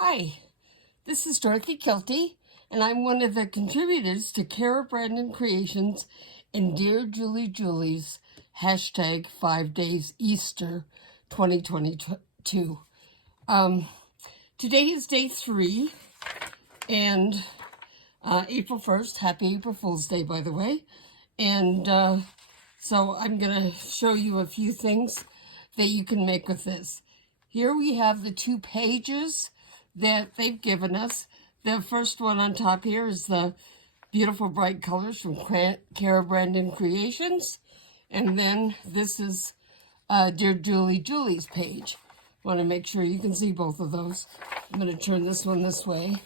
Hi, this is Dorothy Kilty, and I'm one of the contributors to CaraBrandonCreations and DearJulieJulie's hashtag 5 Days Easter 2022. Today is day 3, and April 1st. Happy April Fool's Day, by the way. And so I'm going to show you a few things that you can make with this. Here we have the 2 pages that they've given us. The first one on top here is the beautiful bright colors from CaraBrandonCreations. And then this is DearJulieJulie's page. Want to make sure you can see both of those. I'm going to turn this one this way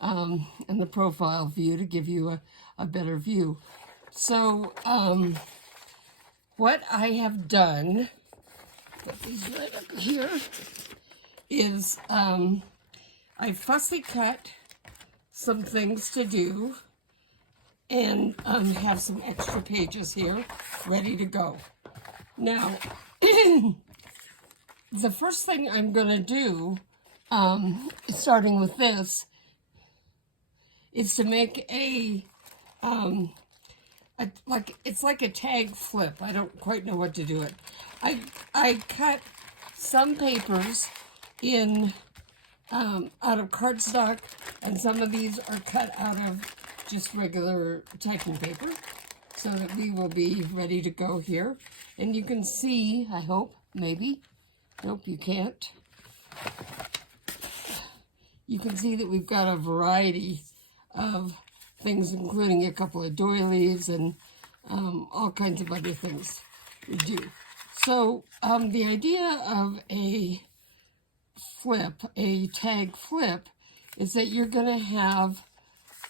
and the profile view to give you a better view. So what I have done, put these right up here, is I fussy cut some things to do and have some extra pages here ready to go. Now, the first thing I'm going to do, starting with this, is to make it's like a tag flip. I don't quite know what to do it. I cut some papers in out of cardstock, and some of these are cut out of just regular typing paper, so that we will be ready to go here. And you can see, I hope, maybe, nope, you can't. You can see that we've got a variety of things, including a couple of doilies and all kinds of other things we do. So the idea of a flip, a tag flip, is that you're going to have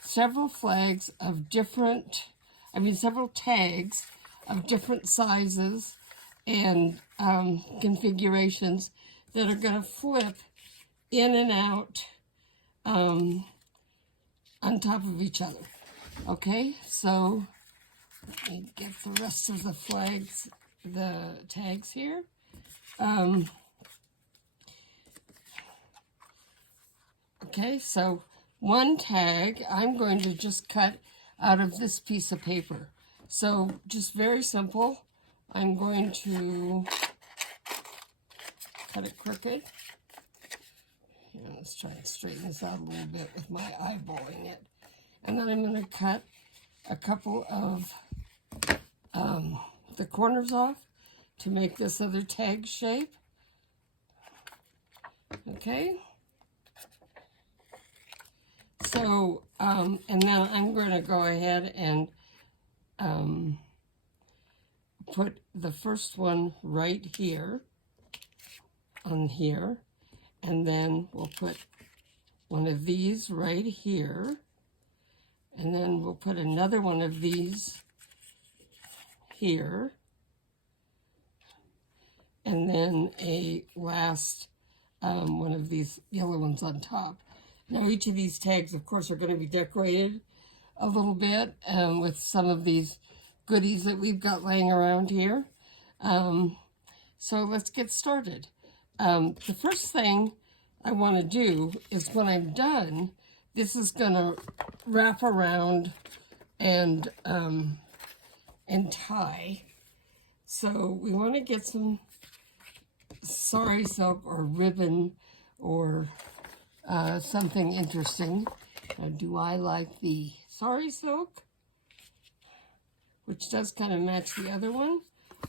several flags of several tags of different sizes and configurations that are going to flip in and out on top of each other. Okay, so let me get the rest of the flags, the tags here. Okay, so one tag I'm going to just cut out of this piece of paper. So just very simple. I'm going to cut it crooked. Let's try and straighten this out a little bit with my eyeballing it. And then I'm going to cut a couple of the corners off to make this other tag shape. Okay. So, and then I'm going to go ahead and put the first one right here on here. And then we'll put one of these right here. And then we'll put another one of these here. And then a last one of these yellow ones on top. Now each of these tags, of course, are going to be decorated a little bit with some of these goodies that we've got laying around here. So let's get started. The first thing I want to do is, when I'm done, this is going to wrap around and tie. So we want to get some sari silk or ribbon or something interesting. Now, do I like the sari silk, which does kind of match the other one,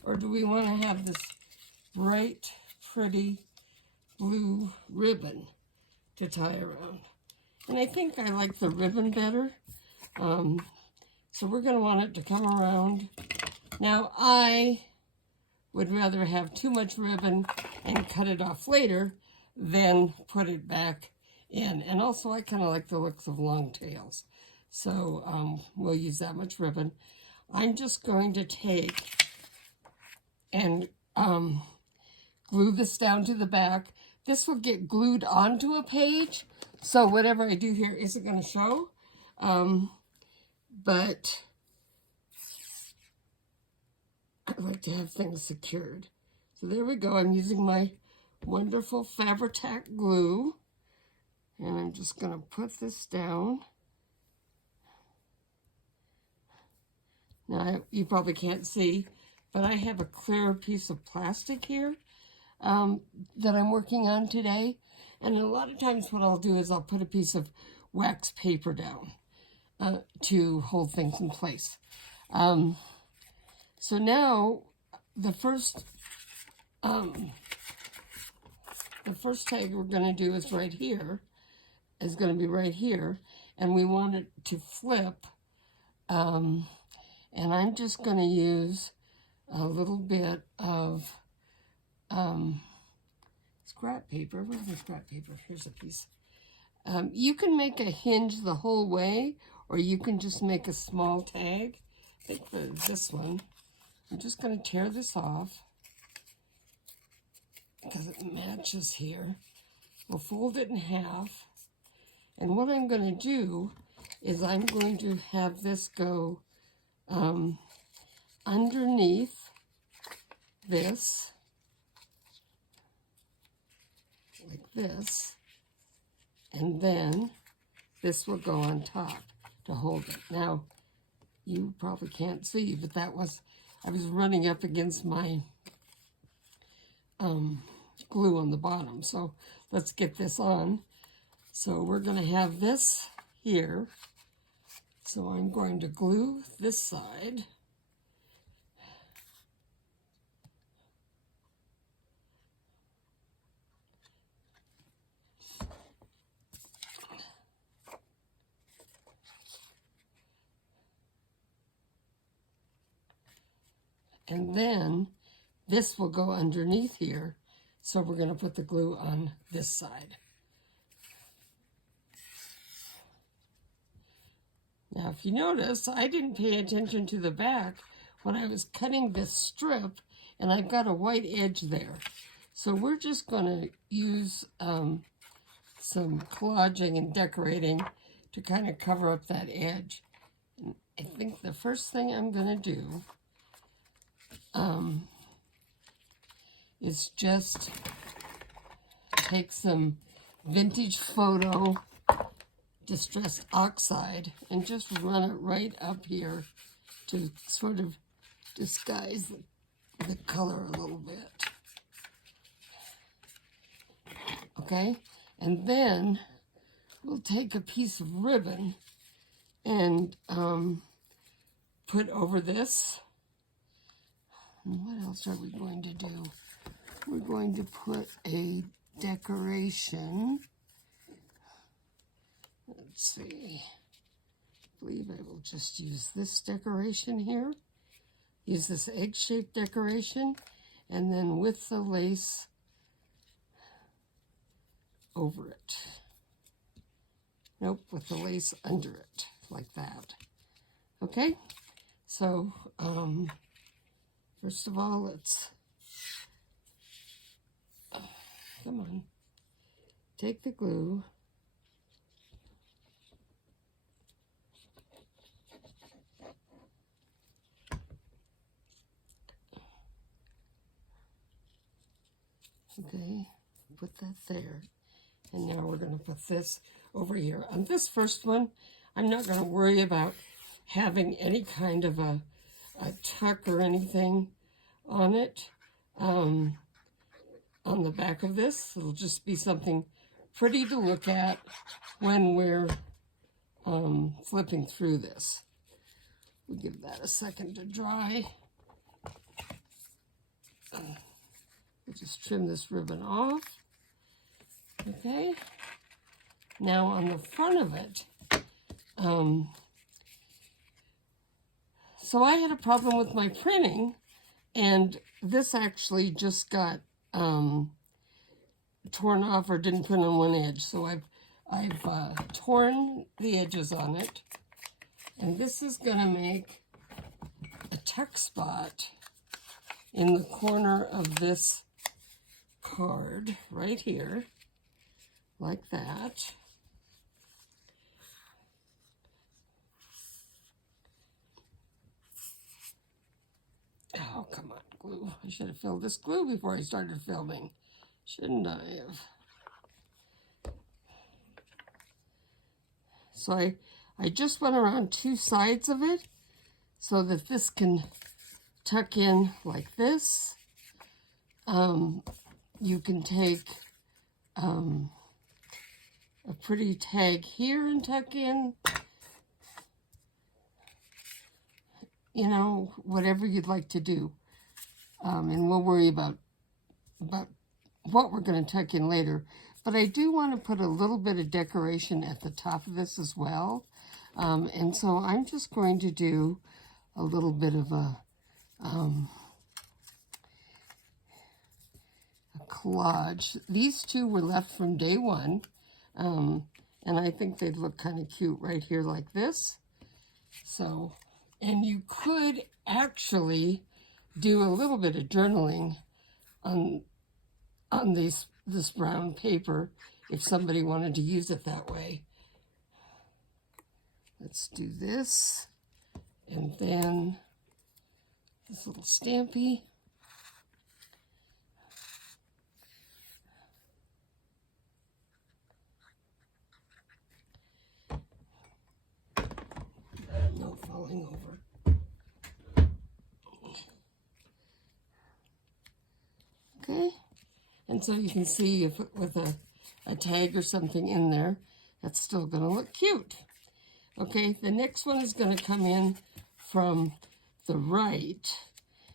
or do we want to have this bright, pretty blue ribbon to tie around? And I think I like the ribbon better. So we're going to want it to come around. Now, I would rather have too much ribbon and cut it off later than put it back in. And also, I kind of like the looks of long tails. So we'll use that much ribbon. I'm just going to take and glue this down to the back. This will get glued onto a page, so whatever I do here isn't going to show. But I like to have things secured. So, So there we go. I'm using my wonderful Fabri-Tac glue. And I'm And I'm just going to put this down. Now, you probably can't see, but I have a clear piece of plastic here that I'm working on today. And a lot of times what I'll do is I'll put a piece of wax paper down to hold things in place. So now the first tag we're going to do is right here. Is going to be right here, and we want it to flip. And I'm just going to use a little bit of scrap paper. Where's the scrap paper? Here's a piece. You can make a hinge the whole way, or you can just make a small tag. I think for this one, I'm just going to tear this off because it matches here. We'll fold it in half. And what I'm going to do is I'm going to have this go underneath this, like this, and then this will go on top to hold it. Now, you probably can't see, but I was running up against my glue on the bottom. So let's get this on. So we're going to have this here. So I'm going to glue this side. And then this will go underneath here. So we're going to put the glue on this side. Now, if you notice, I didn't pay attention to the back when I was cutting this strip, and I've got a white edge there. So we're just going to use some collaging and decorating to kind of cover up that edge. And I think the first thing I'm going to do is just take some vintage photo distressed oxide and just run it right up here to sort of disguise the color a little bit. Okay, and then we'll take a piece of ribbon and put over this. And what else are we going to do? We're going to put a decoration. Let's see. I believe I will just use this decoration here. Use this egg-shaped decoration, and then with the lace over it. Nope, with the lace under it, like that. Okay, so first of all, let's, come on, take the glue. Okay, put that there. And now we're going to put this over here. On this first one, I'm not going to worry about having any kind of a tuck or anything on it. On the back of this, it'll just be something pretty to look at when we're flipping through this. We'll give that a second to dry. We'll just trim this ribbon off. Okay. Now on the front of it, so I had a problem with my printing, and this actually just got torn off or didn't print on one edge. So I've torn the edges on it, and this is going to make a tuck spot in the corner of this card right here, like that. Oh, come on, glue. I should have filled this glue before I started filming. Shouldn't I have? So I just went around 2 sides of it so that this can tuck in like this. You can take a pretty tag here and tuck in, you know, whatever you'd like to do. And we'll worry about what we're going to tuck in later. But I do want to put a little bit of decoration at the top of this as well. And so I'm just going to do a little bit of a collage. These two were left from day one. And I think they'd look kind of cute right here like this. So, and you could actually do a little bit of journaling on this brown paper if somebody wanted to use it that way. Let's do this, and then this little stampy. No falling over. Okay, and so you can see if with a tag or something in there, that's still going to look cute. Okay, the next one is going to come in from the right,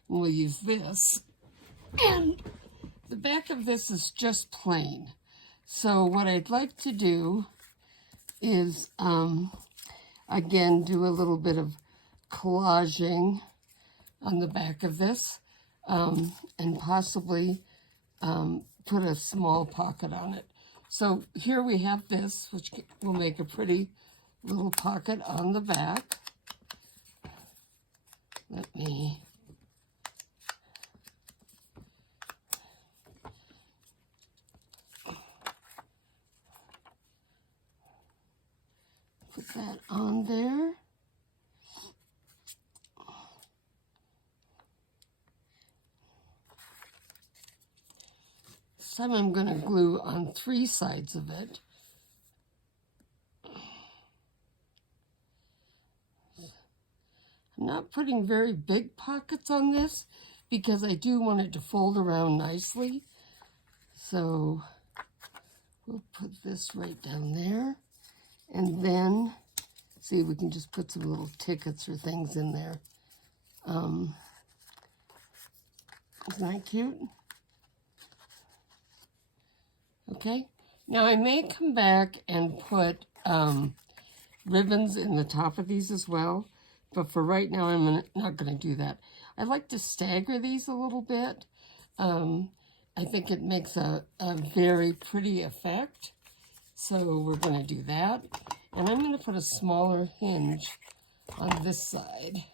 and we'll use this. And the back of this is just plain. So what I'd like to do is, again, do a little bit of collaging on the back of this, and possibly put a small pocket on it. So here we have this, which will make a pretty little pocket on the back. Let me put that on there. This time I'm going to glue on 3 sides of it. I'm not putting very big pockets on this because I do want it to fold around nicely. So we'll put this right down there. And then, see, we can just put some little tickets or things in there. Isn't that cute? Okay. Now I may come back and put ribbons in the top of these as well. But for right now, I'm not going to do that. I like to stagger these a little bit. I think it makes a very pretty effect. So we're going to do that. And I'm going to put a smaller hinge on this side.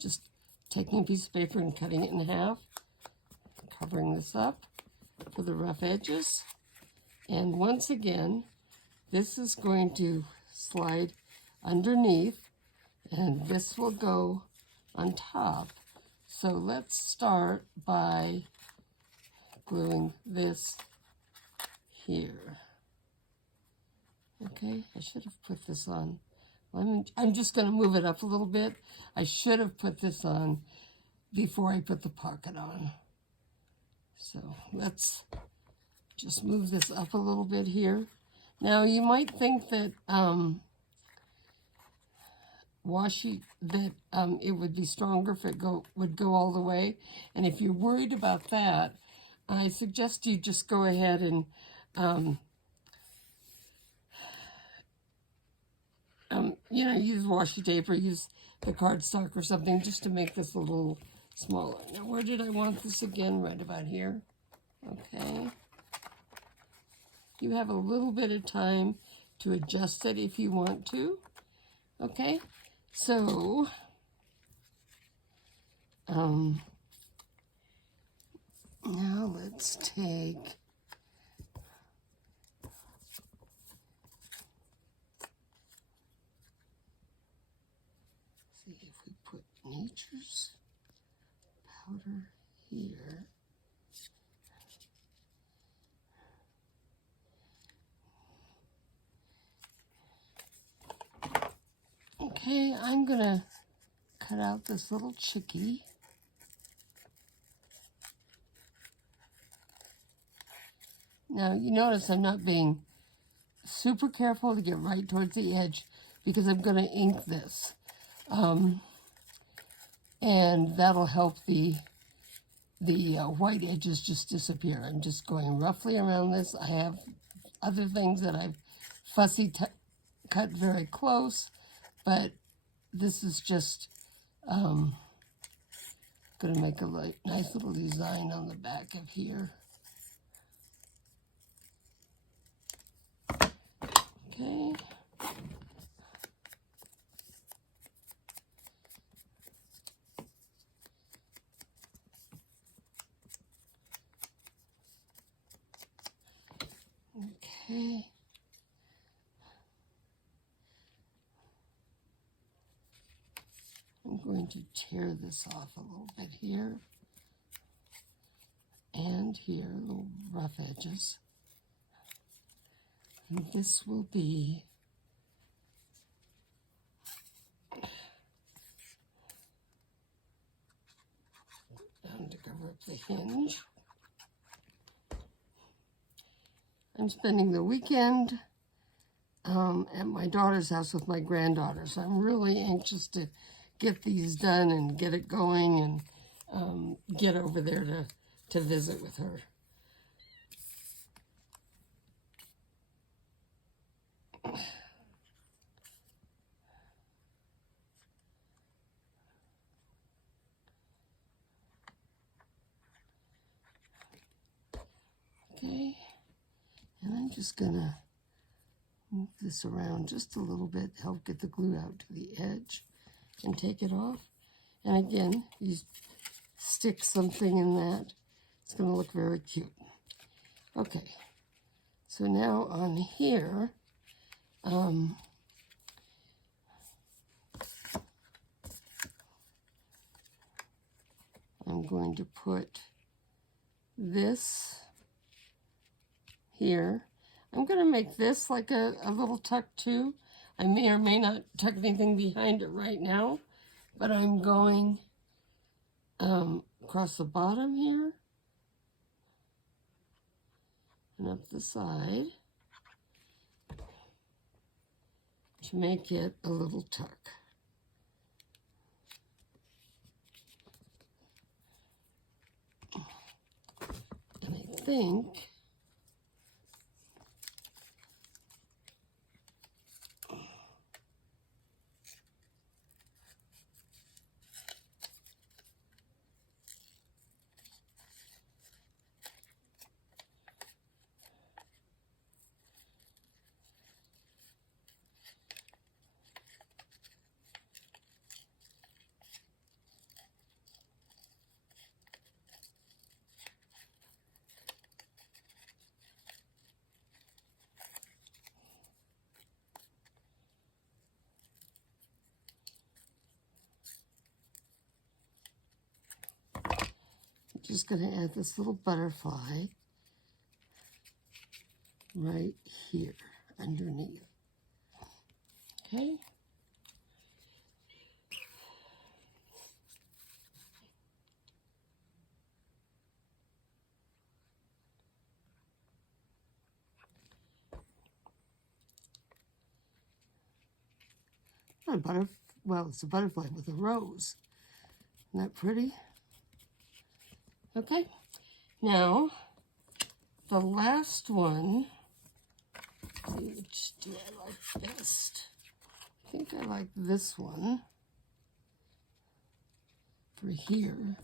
Just taking a piece of paper and cutting it in half. Covering this up for the rough edges. And once again, this is going to slide underneath, and this will go on top. So let's start by gluing this here. Okay, I should have put this on. I'm just going to move it up a little bit. I should have put this on before I put the pocket on. So let's just move this up a little bit here. Now you might think that it would be stronger if it would go all the way. And if you're worried about that, I suggest you just go ahead and use washi tape or use the cardstock or something just to make this a little smaller. Now, where did I want this again? Right about here. Okay. You have a little bit of time to adjust it if you want to. Okay. So, now let's take see if we put nature's powder here. Okay, I'm gonna cut out this little chickie. Now, you notice I'm not being super careful to get right towards the edge because I'm going to ink this. And that'll help the white edges just disappear. I'm just going roughly around this. I have other things that I've fussy cut very close, but this is just going to make a nice little design on the back of here. Okay. Okay. I'm going to tear this off a little bit here and here, little rough edges. And this will be to cover up the hinge. I'm spending the weekend at my daughter's house with my granddaughter, so I'm really anxious to get these done and get it going and get over there to visit with her. Okay, and I'm just gonna move this around just a little bit, help get the glue out to the edge and take it off. And again, you stick something in that, it's gonna look very cute. Okay, so now on here, I'm going to put this here. I'm going to make this like a little tuck too. I may or may not tuck anything behind it right now, but I'm going across the bottom here and up the side to make it a little tuck. And I think just going to add this little butterfly right here underneath. Okay. Well, it's a butterfly with a rose. Isn't that pretty? Okay, now the last one, which do I like best? I think I like this one for here.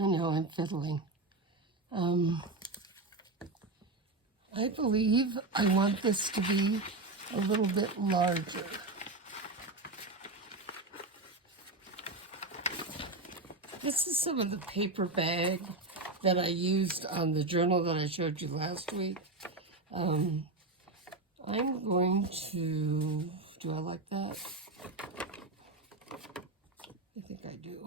I know I'm fiddling. I believe I want this to be a little bit larger. This is some of the paper bag that I used on the journal that I showed you last week. I'm going to, do I like that? I think I do.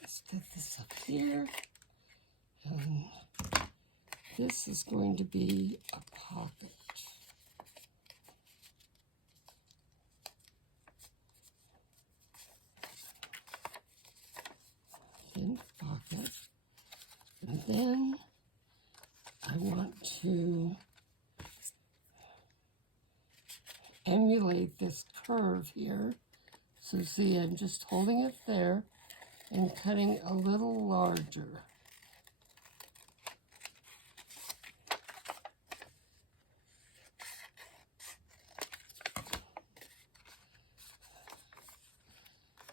Let's get this up here. And this is going to be a pocket. Thin pocket. And then I want to emulate this curve here. So see, I'm just holding it there and cutting a little larger.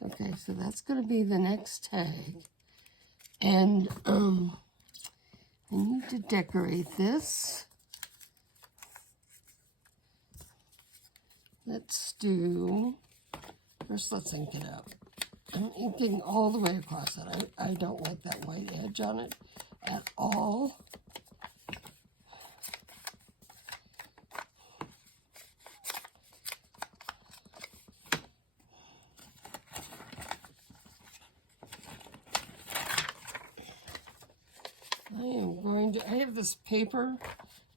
Okay, so that's going to be the next tag. And I need to decorate this. Let's do, first let's ink it up. I'm inking all the way across it. I don't like that white edge on it at all. I have this paper,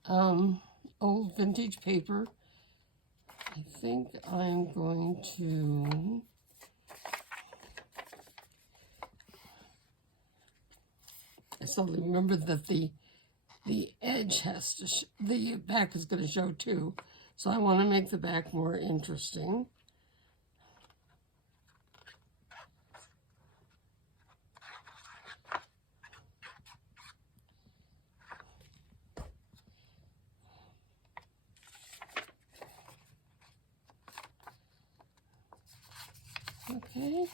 old vintage paper. I think I'm going to I suddenly remembered that the edge has to, the back is going to show too. So I want to make the back more interesting. Okay.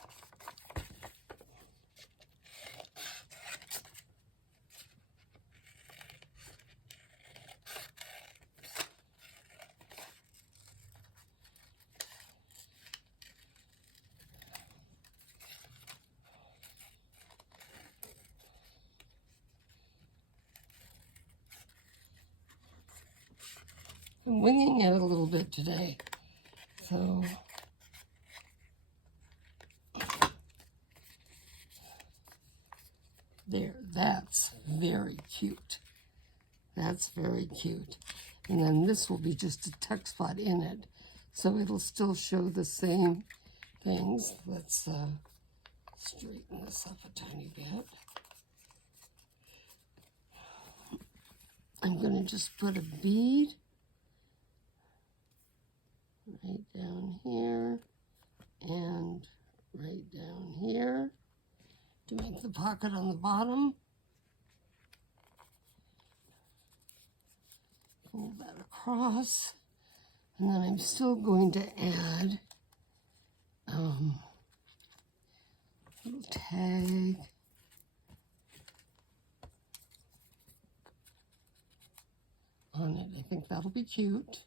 I'm winging it a little bit today, so there, that's very cute. That's very cute. And then this will be just a tuck spot in it, so it'll still show the same things. Let's straighten this up a tiny bit. I'm going to just put a bead right down here and right down here to make the pocket on the bottom. Pull that across, and then I'm still going to add a little tag on it. I think that'll be cute.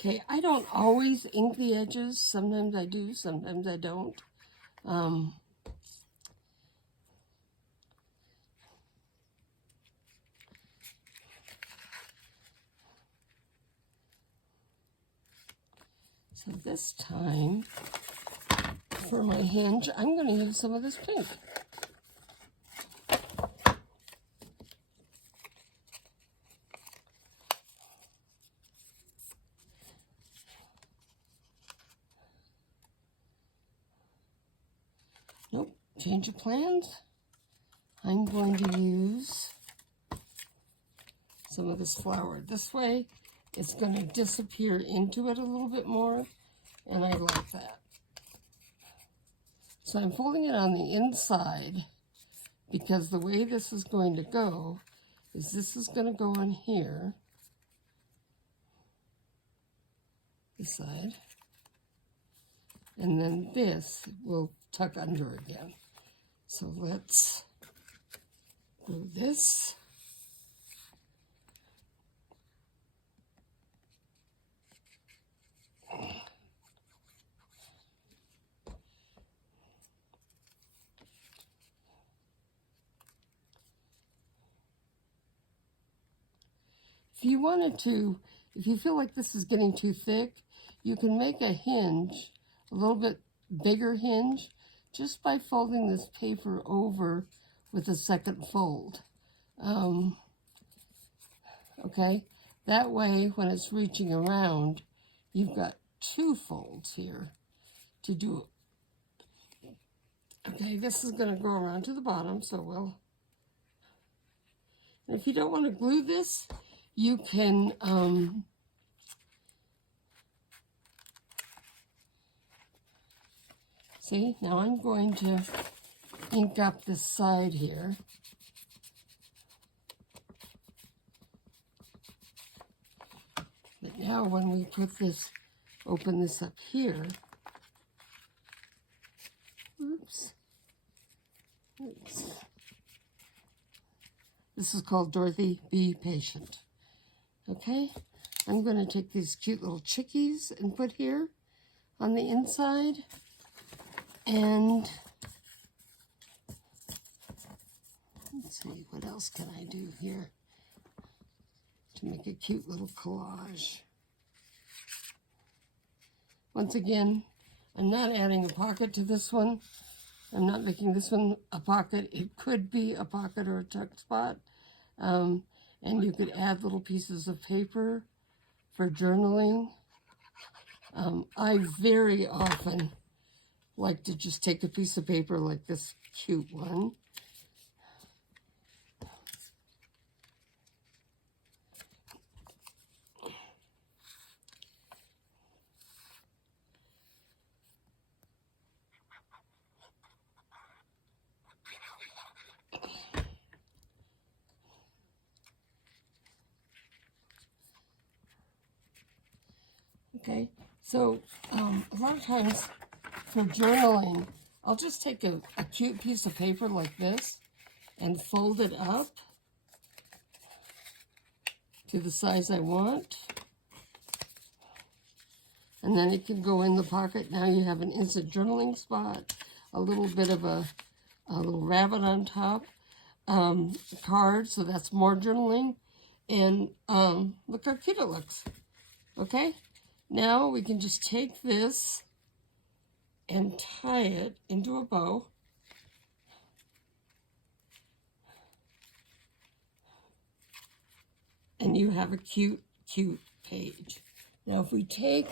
Okay, I don't always ink the edges. Sometimes I do, sometimes I don't. So this time, for my hinge, I'm going to use some of this pink. Nope, change of plans. I'm going to use some of this flour. This way, it's going to disappear into it a little bit more, and I like that. So I'm folding it on the inside because the way this is going to go is this is going to go on here, this side, and then this will tuck under again. So let's glue this. If you wanted to, if you feel like this is getting too thick, you can make a hinge, a little bit bigger hinge, just by folding this paper over with a second fold. Okay, that way when it's reaching around, you've got two folds here to do it. Okay, this is going to go around to the bottom, so we'll... And if you don't want to glue this, you can see, now I'm going to ink up this side here. But now when we put this, open this up here, oops. This is called Dorothy, Be Patient. Okay, I'm going to take these cute little chickies and put here on the inside. And let's see, what else can I do here to make a cute little collage? Once again, I'm not adding a pocket to this one. I'm not making this one a pocket. It could be a pocket or a tuck spot. And you could add little pieces of paper for journaling. I very often like to just take a piece of paper like this cute one. Okay, so a lot of times for journaling, I'll just take a cute piece of paper like this and fold it up to the size I want. And then it can go in the pocket. Now you have an instant journaling spot, a little bit of a little rabbit on top, a card, so that's more journaling. And look how cute it looks. Okay? Now we can just take this and tie it into a bow. And you have a cute, cute page. Now if we take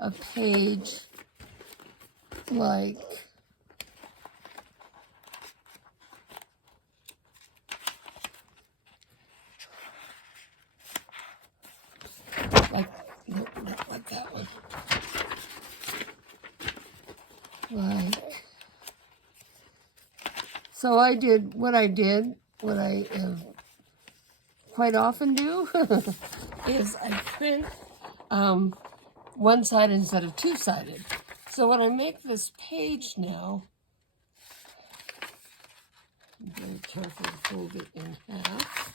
a page like not that one. So I did what I quite often do is I print one side instead of two-sided. So when I make this page now, I'm very careful to fold it in half.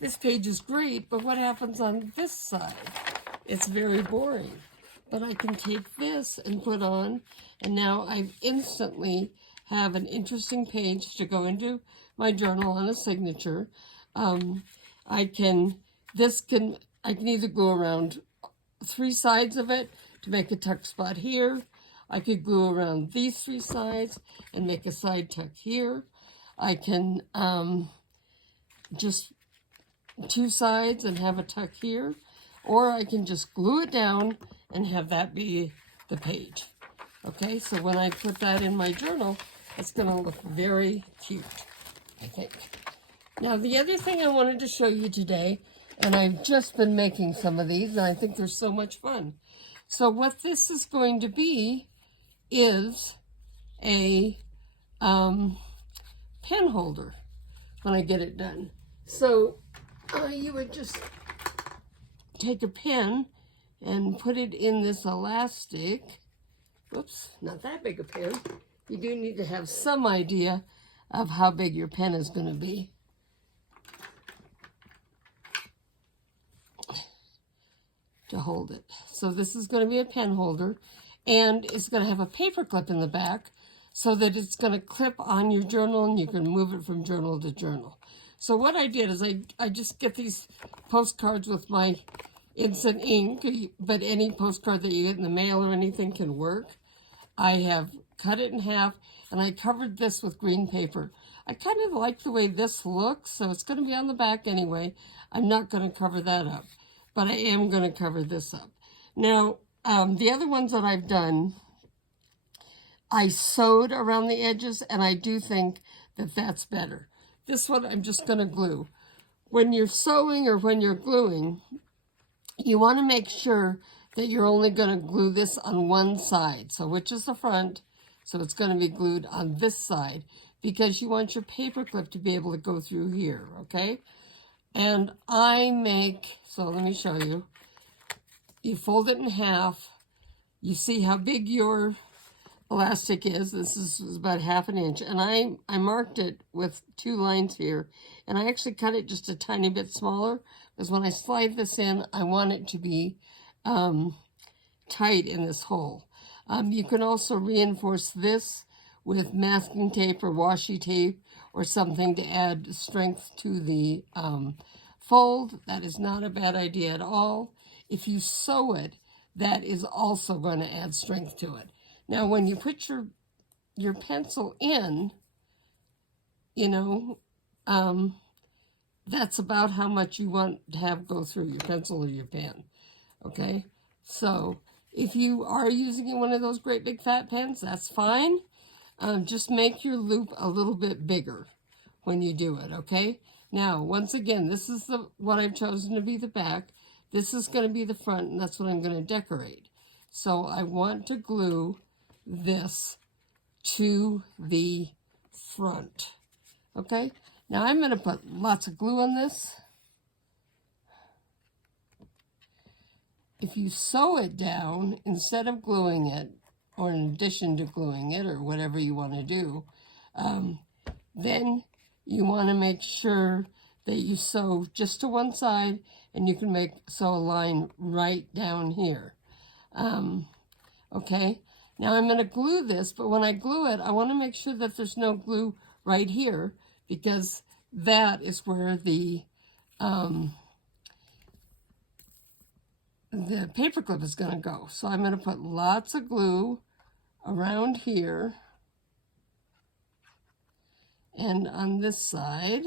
This page is great, but what happens on this side? It's very boring. But I can take this and put on, and now I instantly have an interesting page to go into my journal on a signature. I can either go around 3 sides of it to make a tuck spot here. I could glue around these 3 sides and make a side tuck here. I can just 2 sides and have a tuck here, or I can just glue it down and have that be the page. Okay, so when I put that in my journal, it's going to look very cute, I think. Now, the other thing I wanted to show you today, and I've just been making some of these, and I think they're so much fun. So what this is going to be is a pen holder when I get it done. So you would just take a pen and put it in this elastic. Whoops, not that big a pen. You do need to have some idea of how big your pen is going to be. To hold it. So this is going to be a pen holder, and it's going to have a paper clip in the back so that it's going to clip on your journal and you can move it from journal to journal. So what I did is I just get these postcards with my instant ink, but any postcard that you get in the mail or anything can work. I have cut it in half, and I covered this with green paper. I kind of like the way this looks, so it's going to be on the back anyway. I'm not going to cover that up, but I am going to cover this up. Now, the other ones that I've done, I sewed around the edges, and I do think that that's better. This one I'm just going to glue. When you're sewing or when you're gluing, you want to make sure that you're only going to glue this on one side. So which is the front? So it's going to be glued on this side because you want your paper clip to be able to go through here, okay? And I make, so let me show you. You fold it in half. You see how big your elastic is. This is about 1/2 inch. And I marked it with 2 lines here. And I actually cut it just a tiny bit smaller because when I slide this in, I want it to be tight in this hole. You can also reinforce this with masking tape or washi tape or something to add strength to the fold. That is not a bad idea at all. If you sew it, that is also going to add strength to it. Now, when you put your pencil in, you know, that's about how much you want to have go through your pencil or your pen, okay? So if you are using one of those great big fat pens, that's fine. Just make your loop a little bit bigger when you do it, okay? Now, once again, this is what I've chosen to be the back. This is going to be the front, and that's what I'm going to decorate. So I want to glue this to the front, okay? Now I'm going to put lots of glue on this. If you sew it down instead of gluing it, or in addition to gluing it, or whatever you want to do, then you want to make sure that you sew just to one side, and you can sew a line right down here. Okay, now I'm going to glue this, but when I glue it, I want to make sure that there's no glue right here, because that is where the paper clip is going to go. So I'm going to put lots of glue around here and on this side.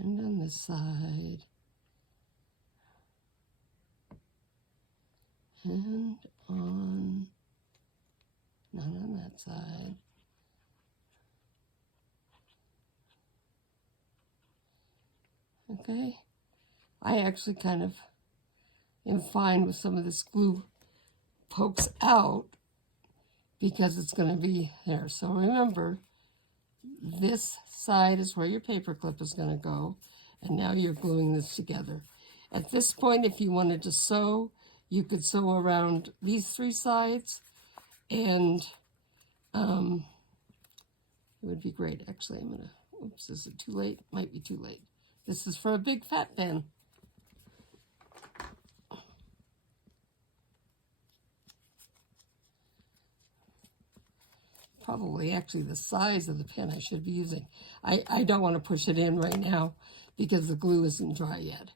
And on this side. And on, not on that side. Okay, I actually kind of am fine with some of this glue pokes out because it's going to be there. So remember, this side is where your paper clip is going to go, and now you're gluing this together. At this point, if you wanted to sew, you could sew around these 3 sides, and it would be great. Actually, I'm going to, oops, is it too late? Might be too late. This is for a big fat pen. Probably actually the size of the pen I should be using. I don't want to push it in right now because the glue isn't dry yet.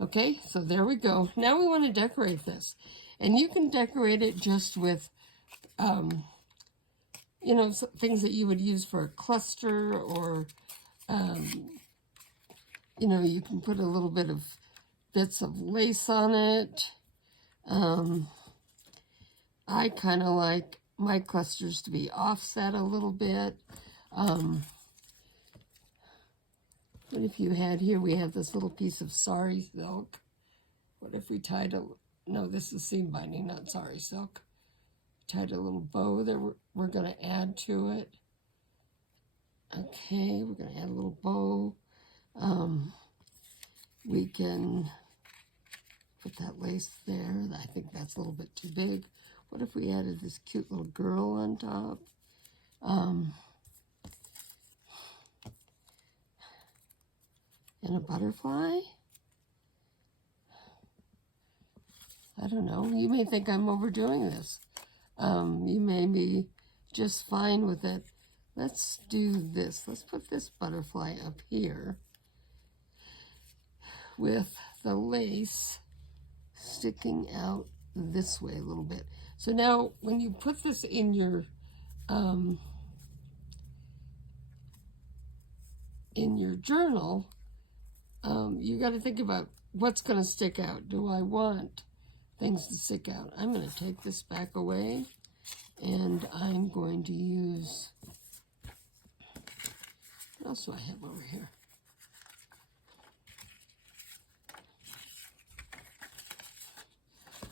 Okay, so there we go. Now we want to decorate this. And you can decorate it just with, you know, things that you would use for a cluster or you know, you can put a little bit of bits of lace on it. I kind of like my clusters to be offset a little bit. What if you had here, we have this little piece of sari silk. What if we tied a, no, this is seam binding, not sari silk. Tied a little bow that we're going to add to it. Okay, we're going to add a little bow. We can put that lace there. I think that's a little bit too big. What if we added this cute little girl on top? And a butterfly? I don't know. You may think I'm overdoing this. You may be just fine with it. Let's do this. Let's put this butterfly up here with the lace sticking out this way a little bit. So now when you put this in your journal, you got to think about what's going to stick out. Do I want things to stick out? I'm going to take this back away, and I'm going to use, what else do I have over here?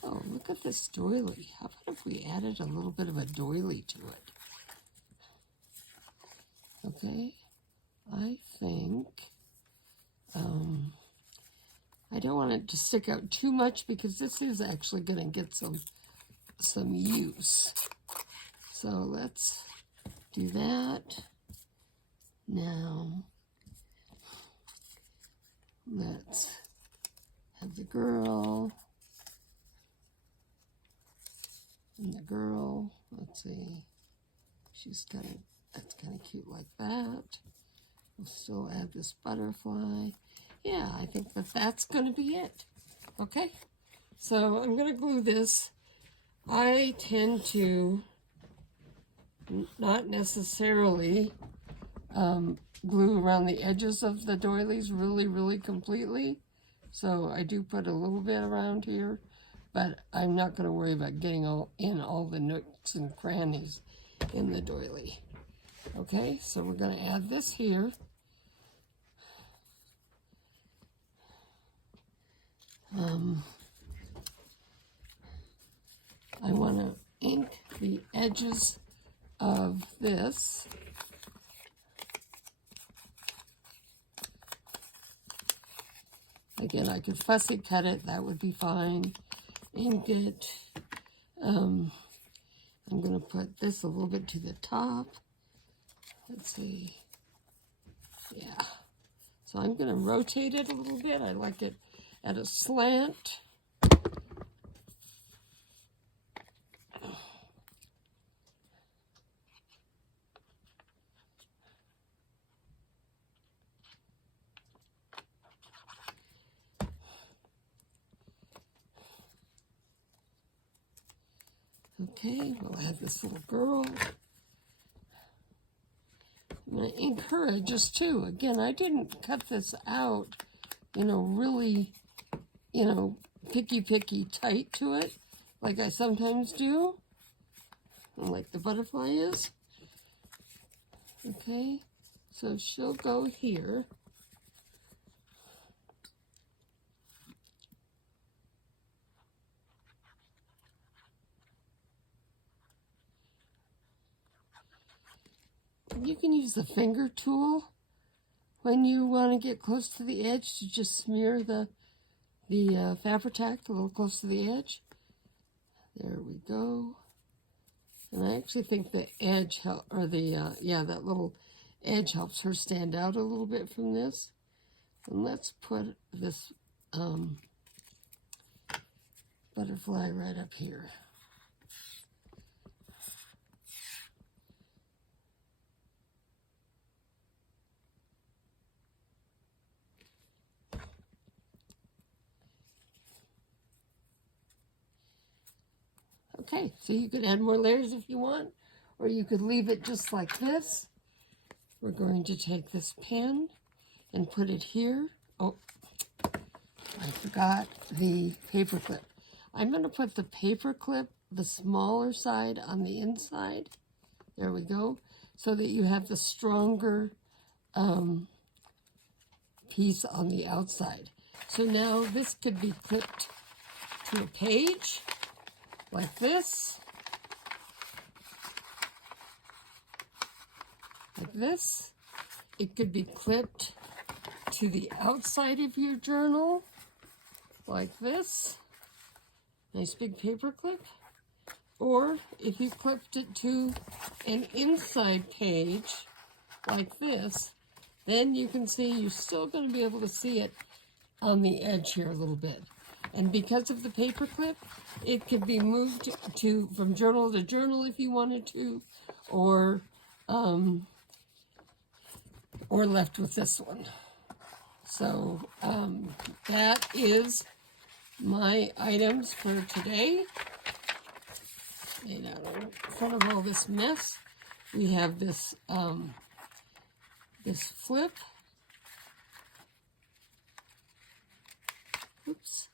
Oh, look at this doily. How about if we added a little bit of a doily to it? Okay, I think, I don't want it to stick out too much because this is actually going to get some use. So let's do that. Now, let's have the girl. And the girl, let's see, she's kind of, that's kind of cute like that. We'll still add this butterfly. Yeah, I think that that's going to be it. Okay, so I'm going to glue this. I tend to not necessarily glue around the edges of the doilies really completely. So I do put a little bit around here, but I'm not going to worry about getting all the nooks and crannies in the doily. Okay, so we're going to add this here. I want to ink the edges of this. Again, I could fussy cut it, that would be fine. Ink it. I'm going to put this a little bit to the top. Let's see. Yeah. So I'm going to rotate it a little bit. I like it at a slant. Okay, we'll add this little girl. I'm going to ink her edges too. Again, I didn't cut this out, really, picky tight to it, like I sometimes do, and like the butterfly is. Okay, so she'll go here. You can use the finger tool when you want to get close to the edge to just smear the Fabri-Tac a little close to the edge. There we go. And I actually think the edge that little edge helps her stand out a little bit from this. And let's put this butterfly right up here. Okay, so you could add more layers if you want, or you could leave it just like this. We're going to take this pen and put it here oh, I forgot the paper clip. I'm going to put the paper clip, the smaller side, on the inside. There we go. So that you have the stronger piece on the outside. So now this could be clipped to a page like this. Like this. It could be clipped to the outside of your journal like this. Nice big paper clip. Or if you clipped it to an inside page like this, then you can see you're still going to be able to see it on the edge here a little bit. And because of the paper clip, it could be moved to from journal to journal if you wanted to, or left with this one. So that is my items for today. And in front of all this mess, we have this this flip. Oops.